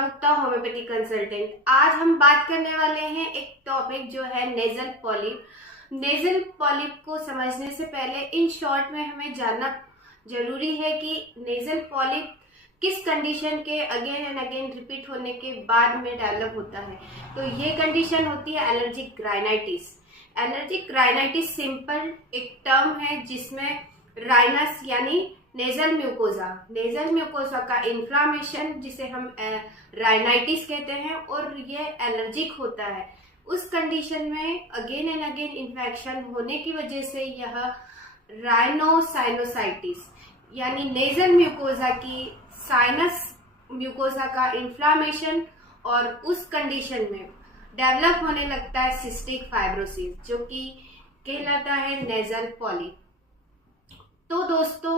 Rekha Gupta, homeopathy consultant. आज हम बात करने वाले हैं एक टॉपिक जो है नेजल पॉलिप। नेजल पॉलिप को समझने से पहले इन शॉर्ट में हमें जानना जरूरी है कि नेजल पॉलिप किस कंडीशन के अगेन एंड अगेन रिपीट होने के बाद में डेवलप होता है। तो ये कंडीशन होती है allergic rhinitis. Allergic rhinitis simple एक टर्म है जिसमें राइनस यानी नेजल म्यूकोजा का इन्फ्लामेशन जिसे हम राइनाइटिस कहते हैं और ये एलर्जिक होता है। उस कंडीशन में अगेन एंड अगेन इन्फेक्शन होने की वजह से यह राइनोसाइनोसाइटिस यानी नेजल म्यूकोजा की साइनस म्यूकोजा का इन्फ्लामेशन और उस कंडीशन में डेवलप होने लगता है सिस्टिक फाइब्रोसिस जो कि कहलाता है नेजल पॉलिप। तो दोस्तों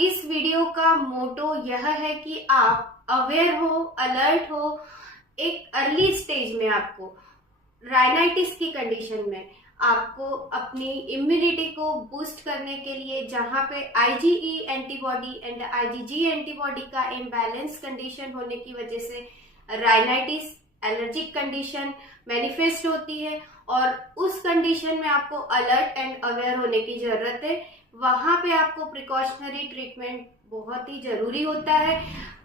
इस वीडियो का मोटो यह है कि आप अवेयर हो, अलर्ट हो। एक अर्ली स्टेज में आपको राइनाइटिस की कंडीशन में आपको अपनी इम्यूनिटी को बूस्ट करने के लिए जहां पे IgE antibody and IgG antibody का इम्बैलेंस कंडीशन होने की वजह से राइनाइटिस एलर्जिक कंडीशन मैनिफेस्ट होती है और उस कंडीशन में आपको अलर्ट एंड अवेयर होने की जरूरत है। वहां पे आपको प्रिकॉशनरी ट्रीटमेंट बहुत ही जरूरी होता है,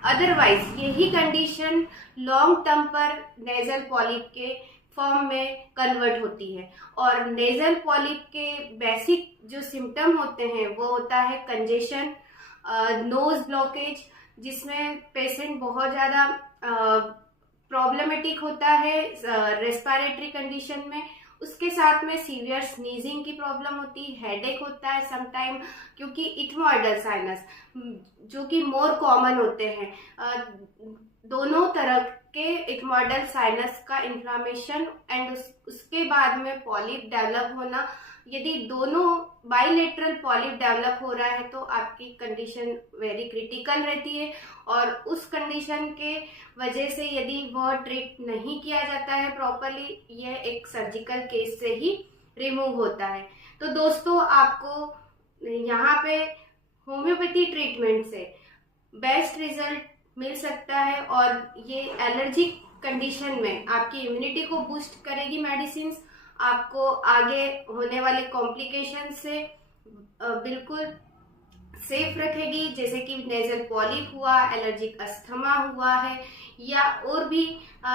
अदरवाइज यही कंडीशन लॉन्ग टर्म पर नेजल पॉलिप के फॉर्म में कन्वर्ट होती है। और नेजल पॉलिप के बेसिक जो सिम्टम होते हैं वो होता है कंजेशन, नोज ब्लॉकेज जिसमें पेशेंट बहुत ज्यादा प्रॉब्लमेटिक होता है रेस्पिरेटरी कंडीशन में। उसके साथ में सीवियर स्नीजिंग की प्रॉब्लम होती है, हेडेक होता है समटाइम, क्योंकि इथमोइडल साइनस जो कि मोर कॉमन होते हैं। दोनों तरह के इथमोइडल साइनस का इन्फ्लामेशन एंड उसके बाद में पॉलिप डेवलप होना। यदि दोनों बाइलेटरल पॉलिप डेवलप हो रहा है तो आपकी कंडीशन वेरी क्रिटिकल रहती है और उस कंडीशन के वजह से यदि वह ट्रीट नहीं किया जाता है प्रॉपरली, यह एक सर्जिकल केस से ही रिमूव होता है। तो दोस्तों आपको यहाँ पे होम्योपैथी ट्रीटमेंट से बेस्ट रिजल्ट मिल सकता है और ये एलर्जिक कंडीशन में आपकी इम्यूनिटी को बूस्ट करेगी मेडिसिन, आपको आगे होने वाले कॉम्प्लिकेशन से बिल्कुल सेफ रखेगी, जैसे कि नेजल पॉलिप हुआ, एलर्जिक अस्थमा हुआ है या और भी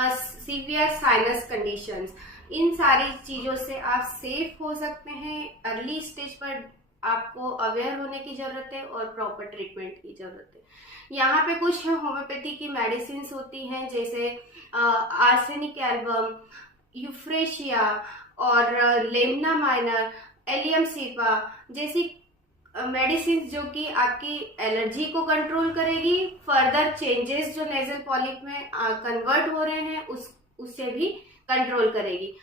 सीवियर साइनस कंडीशंस। इन सारी चीजों से आप सेफ हो सकते हैं। अर्ली स्टेज पर आपको अवेयर होने की जरूरत है और प्रॉपर ट्रीटमेंट की जरूरत है। यहाँ पे कुछ होम्योपैथी की मेडिसिन होती हैं जैसे आर्सेनिक एल्बम, यूफ्रेशिया और लेमना माइनर, एलियम सीपा जैसी मेडिसिन जो कि आपकी एलर्जी को कंट्रोल करेगी, फर्दर चेंजेस जो नेजल पॉलिप में कन्वर्ट हो रहे हैं उससे भी कंट्रोल करेगी।